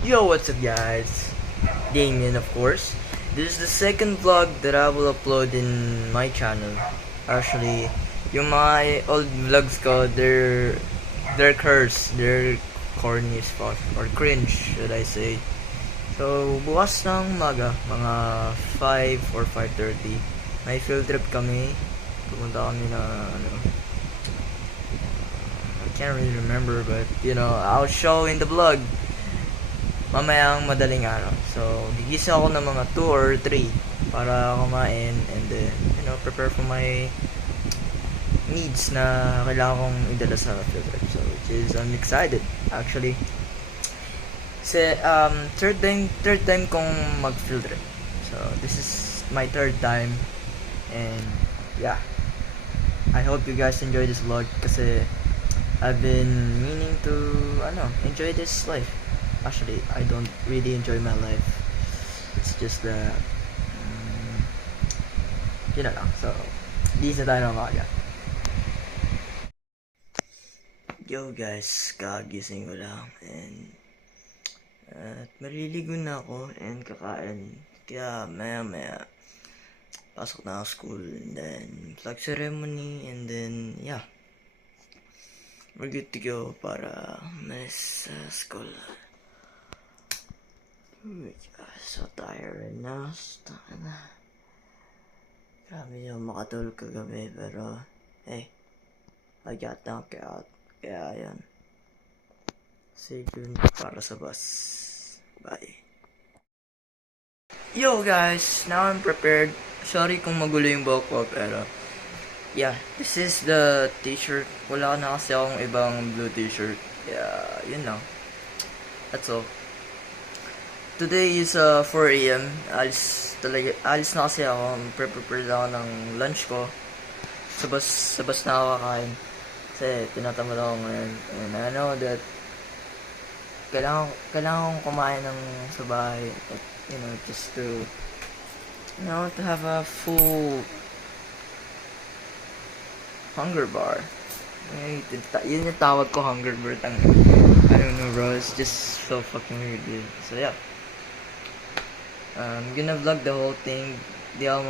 Yo, what's up guys? Damien, of course. This is the second vlog that I will upload in my channel. Actually, yung my old vlogs ko, they're cursed. They're corny as fuck. Or cringe, should I say. So, bukas ng umaga, mga 5 or 5:30, may field trip kami. Pumunta kami na, I can't really remember, but, I'll show in the vlog. Mamayang madaling araw. So, gigisa ako ng mga 2 or 3 para kumain and then, prepare for my needs na kailangan kong idala sa field trip. So, which is, I'm excited, actually. Kasi, third time kong mag-field trip. So, this is my third time. And, yeah. I hope you guys enjoy this vlog kasi I've been meaning to, enjoy this life. Actually, I don't really enjoy my life. It's just that, yun na lang. So, di sa tayo ng umaga. Yo guys, kagising ko lang. And, maliligo na ako and kakain. Kaya maya pasok na ako school. And then, flag ceremony. And then, yeah. We're good to go para mas school. So tired right now. Stuck na. Grabe yung makatulog kagabi. Pero, hey. I got knocked out. Kaya, yan. See you para sa bus. Bye. Yo guys, now I'm prepared. Sorry kung magulo yung buhok ko, pero yeah, this is the t-shirt. Wala na kasi akong ibang blue t-shirt. Yeah, yun lang. That's all. Today is 4 AM. Alis na kasi ako. Prepare ako ng lunch ko. Sa bus na ako kakain. Kasi tinatamad ako ngayon. And I know that kailangan kong kumain ng sa bahay. But, just to to have a full hunger bar. Yun yung tawag ko, hunger bar. I don't know, bro. It's just so fucking weird, dude. So, yeah. I'm gonna vlog the whole thing. Yeah.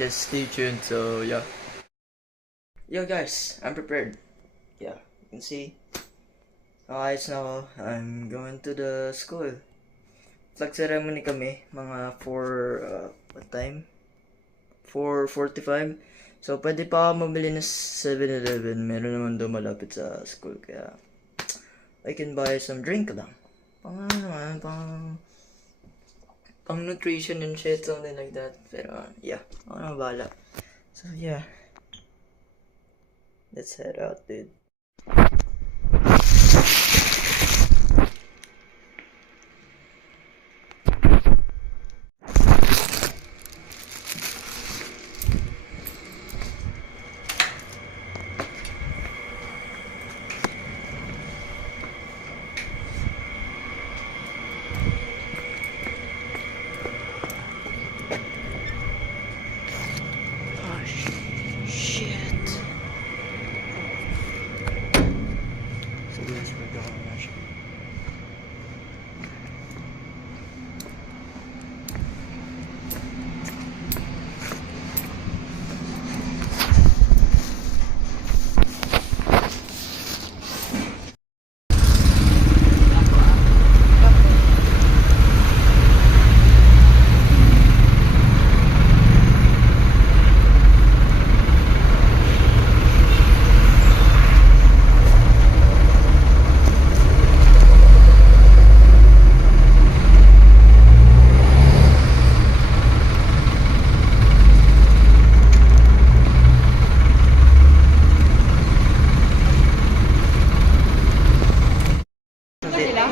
Just stay tuned. So, yeah. Yo, guys. I'm prepared. Yeah. You can see. Okay, so I'm going to the school. Flag ceremony kami. Mga 4, what time? 4:45. So, pwede pa mabili na 7-Eleven. Meron naman doon malapit sa school. Kaya, I can buy some drink lang. Pang nutrition and shit, something like that. Pero, yeah. Ako na bahala. So, yeah. Let's head out, dude.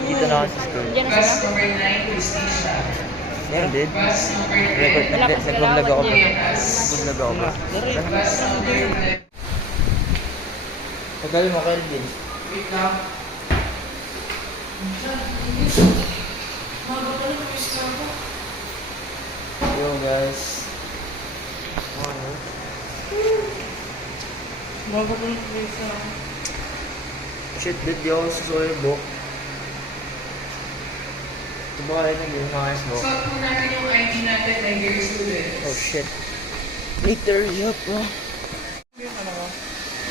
Dito na ako sa school. Bus number 9 to station. Yan, dude. Bus number 9. Nag-vlog ako ba? Nag-vlog ako ba? Bus number 9. Tagal mo, Kelvin. Wait lang. Yo, guys. shit, dude, di ako susuyo yung book. Ito ba kayo nag-umayos book? Suot po natin yung ID natin na year students. Oh shit. Later, yup, bro.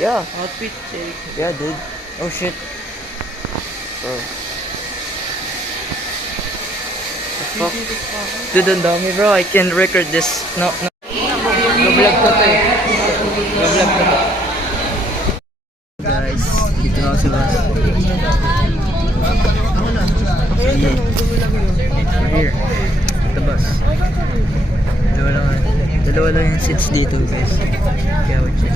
Yeah. Outfit check. Yeah, dude. Oh shit. Bro. The fuck? Dude, ang dami bro. I can't record this. No, no. Vlog ko to eh. Vlog ko to. Guys, dito ako sa bus. Here. The bus. Dalawa lang yung seats dito guys. Kaya which is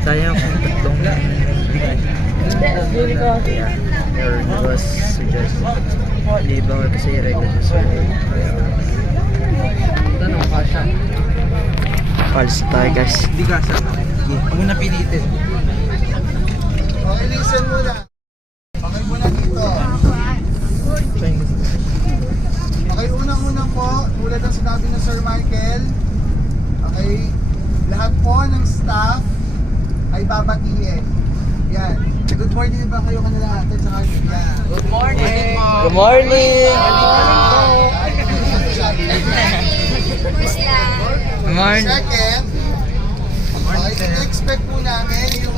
sayang kung tatlong likod. Yeah. Or the bus suggest. Hindi ba kasi regular sa Tanong ka siya. Pals tayo guys. Hindi ka sa. Huwag mo na pilitin. Okay, listen muna. Okay muna dito. Okay, unang-unang po, tulad ng sinabi ng Sir Michael, okay, lahat po ng staff ay babatiin. Yan. Good morning ba kayo kanila natin sa kanya? Yan. Good morning. Good morning! Good morning! Second, okay, expect po namin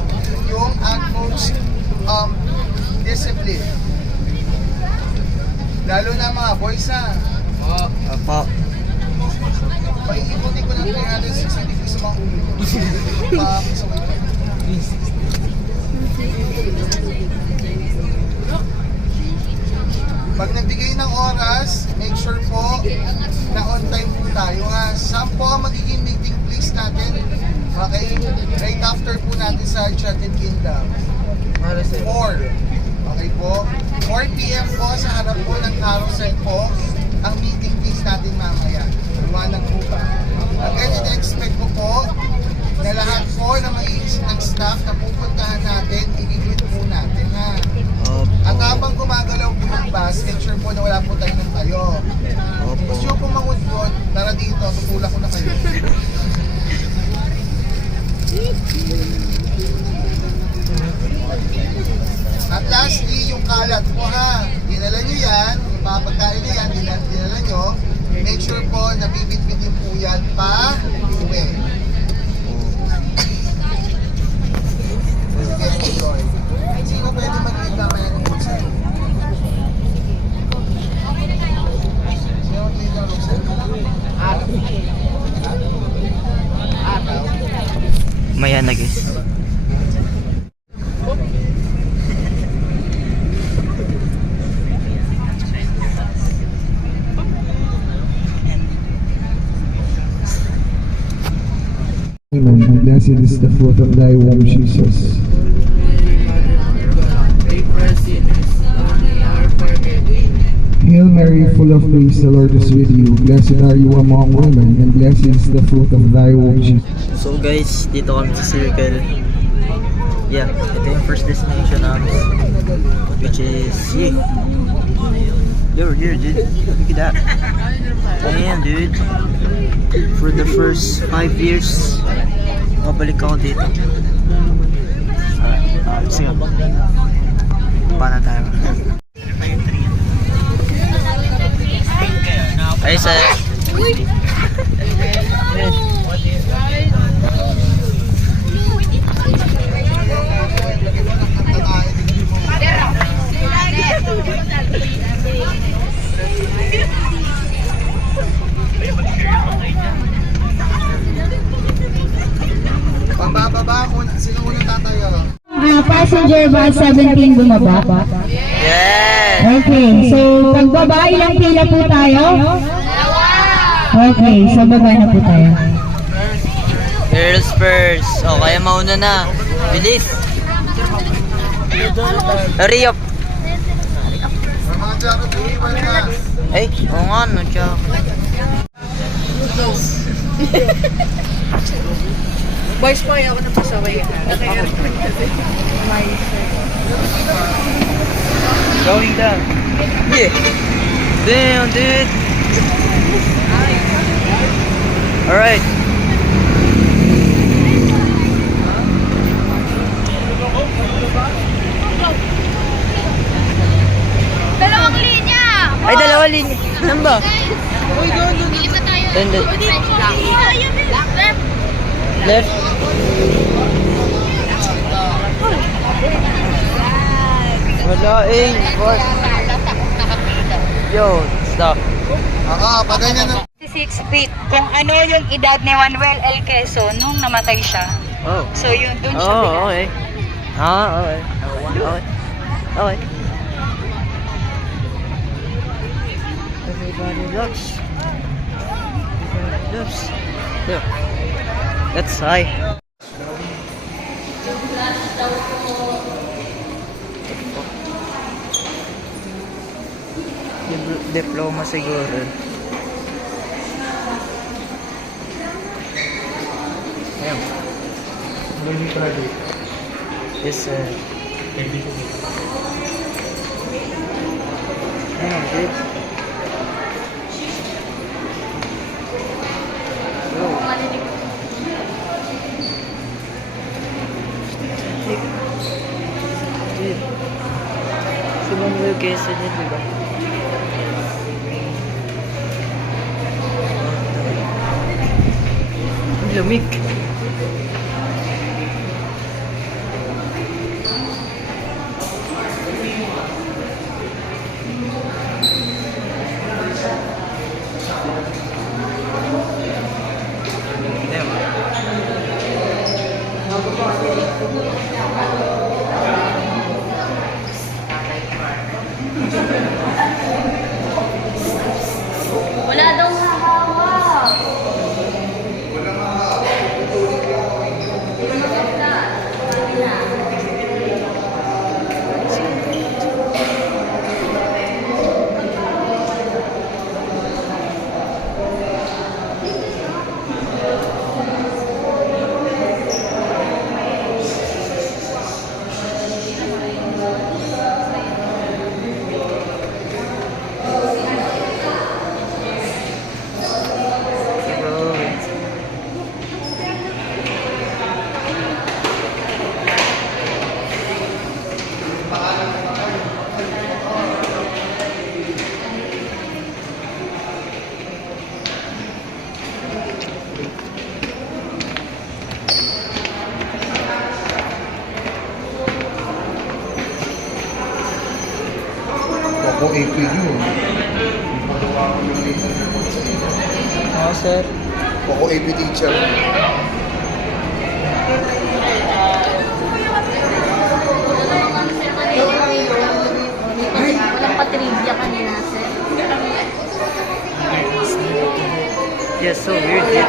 yung utmost discipline. Lalo na mga boys na. Apo. Paiikutin ko ng 360 degrees sa mga ulo. Pag nagbigay ng oras, make sure po na on time po tayo ha. Saan po ang magiging meeting place natin? Okay, right after po natin sa Enchanted Kingdom. 4. Okay po. 4 p.m. po sa harap po ng carousel po ang meeting place natin mamaya. Iwanan po ba? Again, in-expect ko po na lahat po na maiisip ng staff na pupuntahan natin, i-greet po natin ha. At habang gumagalaw po yung bus, make sure po na wala po tayo ng tayo. Gusto nyo pong mangudkod, tara dito, tutulak ko na kayo. At lastly, yung kalat po ha. Dinala nyo yan, yung mga pagkain nyo yan, dinala nyo. Make sure po na bibitbit nyo po yan pa uwi. Okay, enjoy. Sino pwede mag-read naman ng Rosen? Sino mag-read ng Rosen? Maya na guys. Amen. And blessed is the fruit of thy womb, Jesus. Hail Mary, full of grace, the Lord is with you. Blessed are you among women, and blessed is the fruit of thy womb, Jesus. So guys, dito kami sa Circle. Yeah, ito yung first destination namin. Which is, yeah. Yo, here dude. Look at that. Damn dude. For the first 5 years, mabalik ako dito. Sige. Paano tayo? Ay, sa... Pababa, sino unang tatayo? Passenger bus 17 bumaba. Yeah! Okay, so pagbaba, ilang pila po tayo? Okay, so baba na po tayo. Girls first. O, kaya mauna na. Bilis! Hurry up! Mga jacket, iwan na. Ay, oo nga, no, tsaka. Boys po, ayaw ko na pasaway. Going down. Yeah. Damn, dude. Alright. alin. Saan ba? Doon, doon. Left. Wala eh. What? Yo, stop. Oo, pa ganyan na. 6 feet. Kung ano yung edad ni Manuel L. Quezon nung namatay siya. Oh. So yun, dun siya Oh, pinasa. okay. Ah, okay. Okay. Okay. Everybody looks. Everybody looks. Look. That's high. Diploma siguro. Ayan. Yes, sir. Ayan, good. Go. Dude. Si Manuel Quezon yun, diba? Ang lamig. Wala daw hahawak. Ako APU. Oo, sir. Ako AP teacher. Walang patrivia kanina, sir. Yes, so weird. Yeah.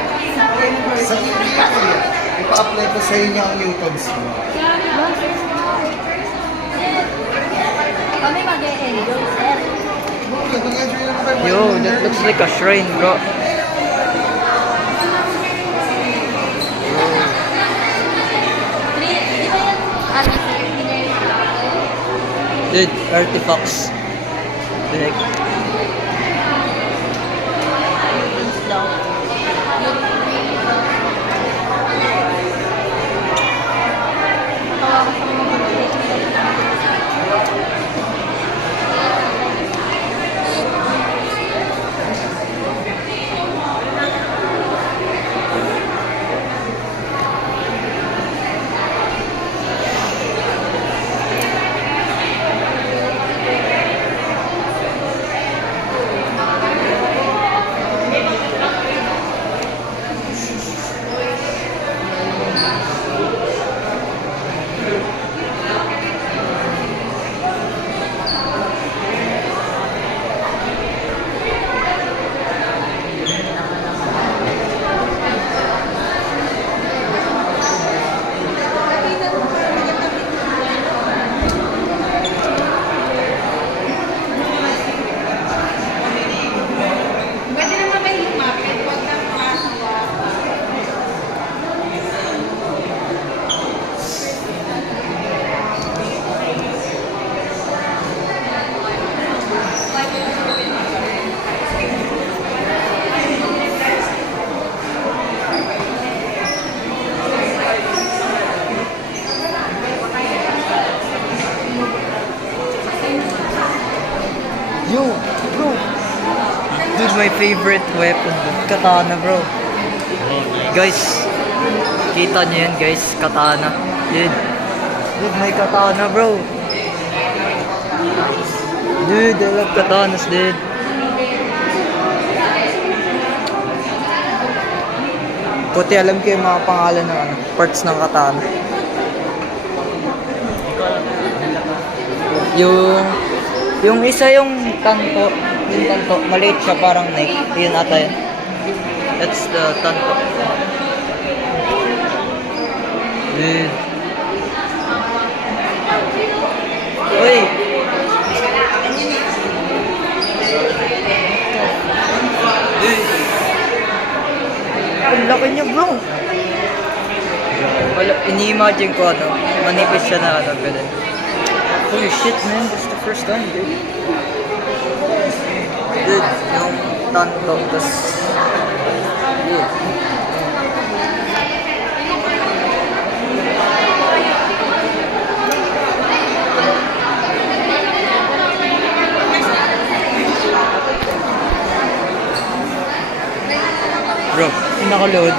Sa ipa-apply ko sa inyo ang Newtons mo. Kami mag-e-enjoy, sir. Yo, that looks like a shrine, bro. Di ba yan, ano, sir? Dude, artifacts. The heck? Dude, my favorite weapon, dude. Katana, bro. Guys, kita nyo yan, guys. Katana. Dude. Dude, may katana, bro. Dude, I love katanas, dude. Buti alam ko yung mga pangalan ng parts ng katana. Yung isa yung tanto, maliit siya parang knife. Yun ata yun. That's the tanto. Dude. Uy! Ang laki niya, bro. Wala, ini-imagine ko manipis siya na ganun. Holy shit, man. That's the first time, dude. Dude, yung tanto, tas... Dude. Bro, pinaka-load.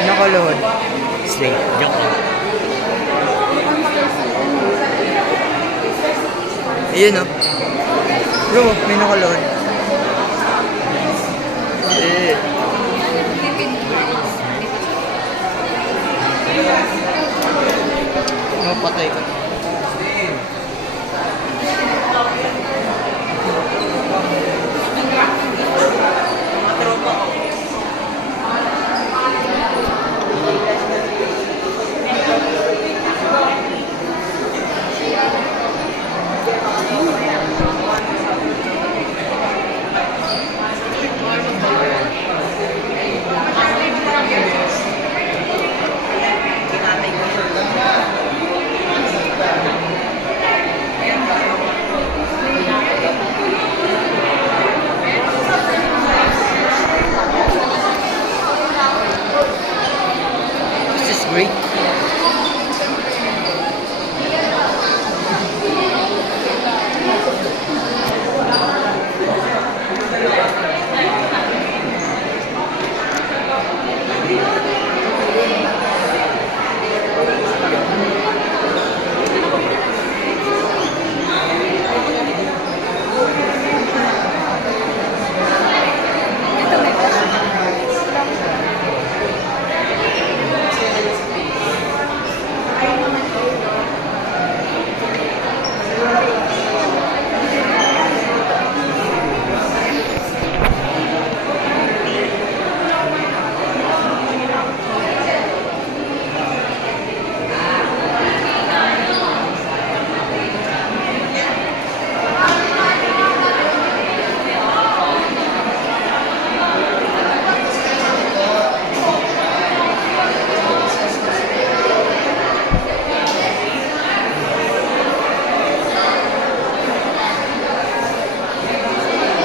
Pinaka-load. Slate. Joke lang. Ayun, oh. Bro, may naka-load. Eh. Mapatay ko. This is great.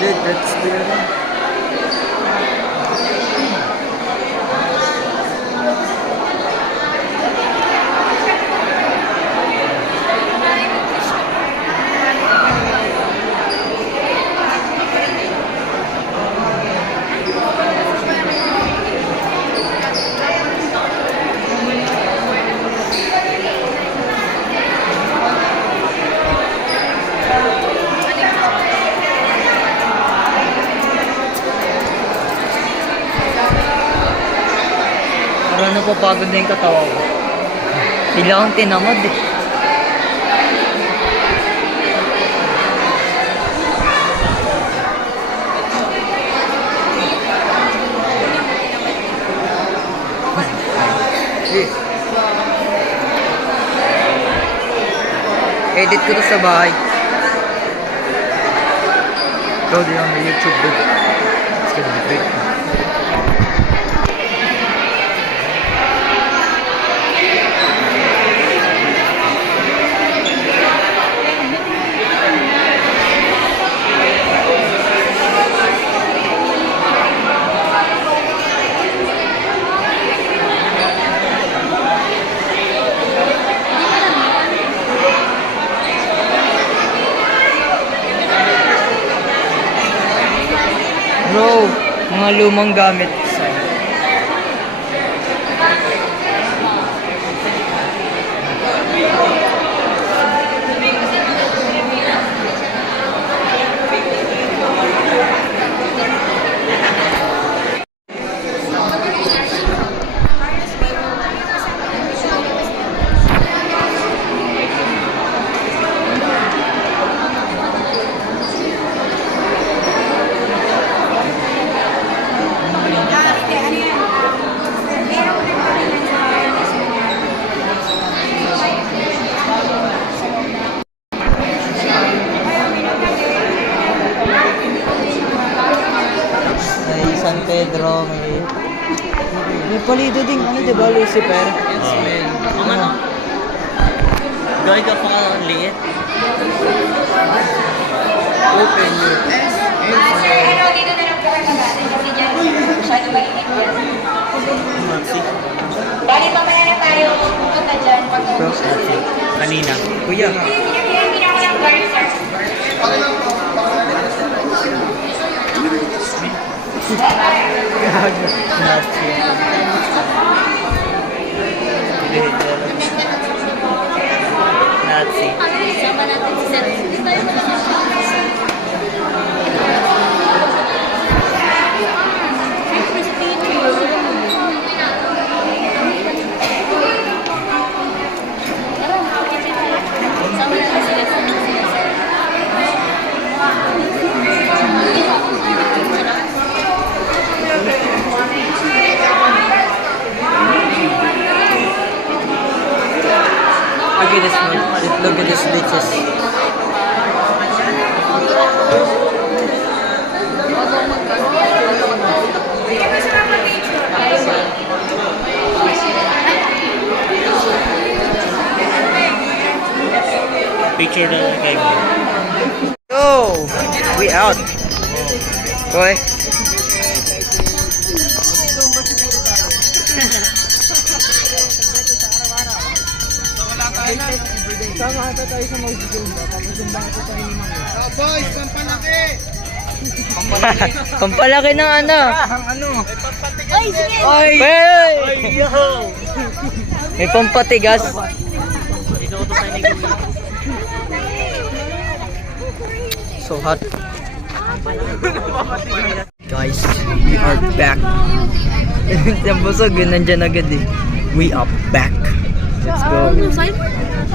Dude, that's the parang napapagod na yung katawa ko. Bigla akong tinamad eh. Edit ko to sa bahay. Ikaw din ang YouTube dude. It's gonna be great. Bro, mga lumang gamit. May San Pedro, may Palido din, ano diba, Lucifer? Yes, man. Ang ano? Gawin ka pa liit. Open your Sir, dito na lang po kayo mag-atin kasi dyan masyado mainit yan. Bali, mamaya na tayo pupunta dyan pag Kanina. Kuya. Pinakita ko lang guard, sir. Nazi. Sama natin si sir. Hindi tayo Look at this, look at this bitches. Picture na lang kayo. Yo, we out. Boy. Boys, pampalaki! Pampalaki ng ano? Ay, sige! Oy! May pampatigas. So hot. Guys, we are back. Yung busog yun, nandyan agad eh. We are back. Let's go.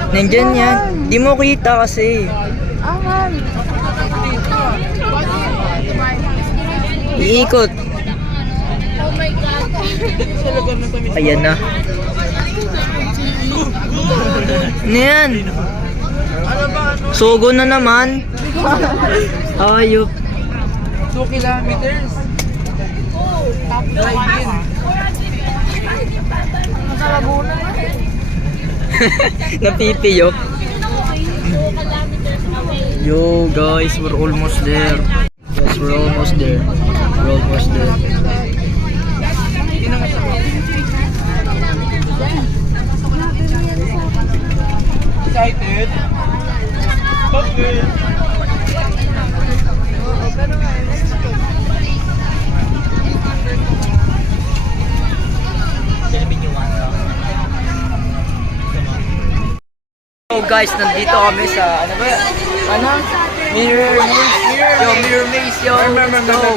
Nandyan yan. Di mo kita kasi. Iikot. Oh my God! Ayan na. Ano yan? Sugo na naman. Ayop. 2 kilometers. Drive-in. Napipiyok. Yo guys, we're almost there. Guys, we're almost there. We're almost there. Excited? Bakit? So guys, nandito kami sa ano ba? Ano? Mirror Maze. Yo, Mirror Maze, yo. Let's go.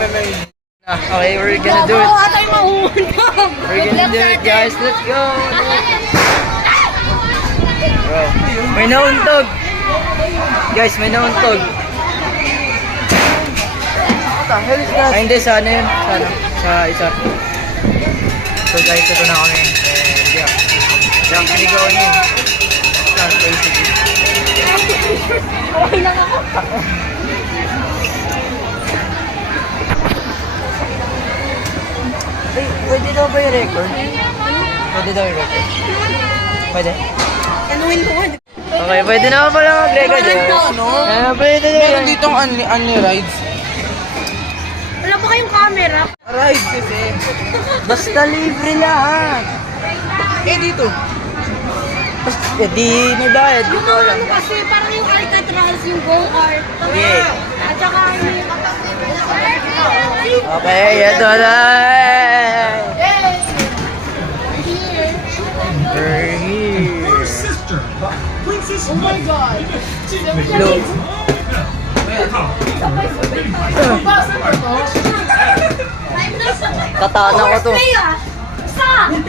Okay, we're gonna do it. We're gonna do it, guys. Let's go. Bro, may nauntog. Guys, may nauntog. Ay, hindi, sa ano yun? Sa ano? Sa isa. So guys, ito na kami. And yeah. Diyan kinigawan yun. Start basically. Okay lang ako. Ay, pwede daw ba yung record? Pwede daw yung record? Pwede? Okay, pwede na pala mag-record. Pwede na Meron ditong only rides. Wala pa kayong camera? Rides kasi. Basta libre lahat. Eh dito. Eh di may bayad. Dito lang. Kasi parang yung Alcatraz, yung go-kart. Yeah. At saka yung... Okay, ito na! We're here! Oh my God! Look. Katana ko to.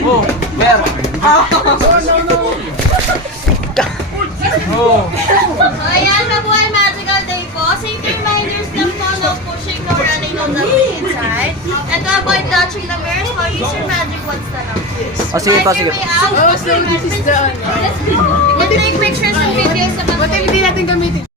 Oh, Ber. Oh. Ayan, mabuhay magical day po. Safety reminders lang po, no pushing, no running, no jumping inside. And to avoid touching the mirrors po, use your magic wands na lang. Oh, sige pa, sige pa. Oh, so this is the... Let's go! You can take pictures and videos sa What time hindi natin gamitin?